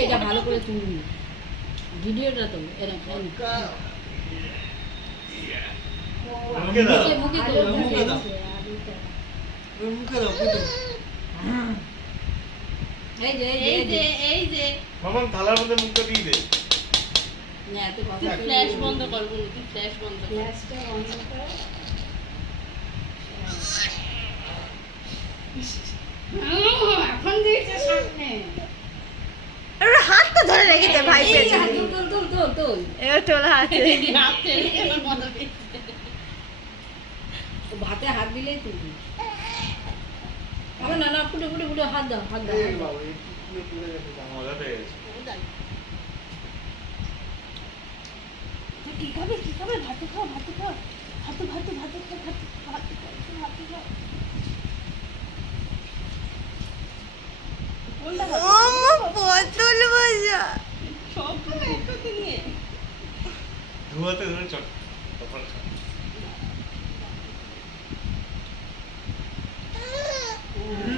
এটা ভালো করে তুলবি ভিডিওটা তো এরকম মুখে দাও মুখে মুখে দাও মুখে দাও ফুটো এই যে মামা থালার মধ্যে মুখটা দিয়ে দে না তুই ফ্ল্যাশ বন্ধ কর বল তুই ফ্ল্যাশ বন্ধ কর গ্যাসটা বন্ধ কর এখন দিয়েছে সামনে হাত তো ধরে রেখেছে ভাই তুল এবার তোলা আছে হাত ছেড়ে এবার বন্ধ পেয়েছে ভাতে হাত দিলেই তুলবি না না ফুটে হাত দাও এই বাবা এই পুরো পুরো গেছে মজা পেয়ে গেছে কি খাবে ভাত খাও ও পটল ভাজা সব খাবে একটু নিয়ে ধোয়াতে ধরে চট তারপর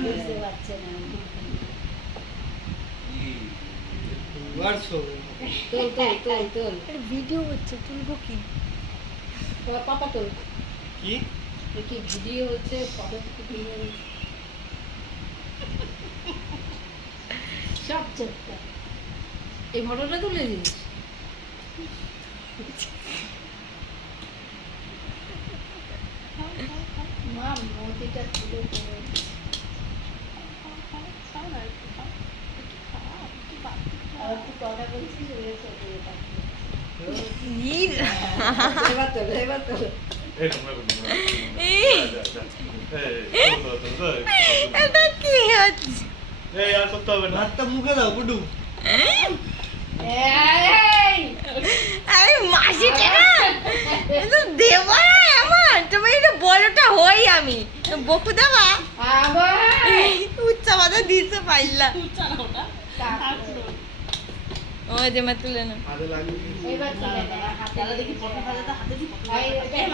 বুঝতে পারছে না আর সব তোল ভিডিও হচ্ছে তুলবো কি তোমার পাপা তোল কি কি ভিডিও হচ্ছে ফটো তুলে সব চেষ্টা এই ফটোটা তুলে দিস মা মোদিটা তুলে করে আর তুই কথা বলছিস এবার তোল এই তোমরা করতে এটা কি হচ্ছে এই আর করতে হবে না হাতটা মুখে দাও গুডু আরে মাসিটা না এটা দেবো না এমন তুমি এটা বড়টা হই আমি বকু দেবা আবার উচ্চা মাথা দিতে পাইলা ওটা ও যে মা তুলে না হাতে লাগিয়ে এবার তুলে নে হাতে দেখি পটল ভাজাটা হাতে দি এই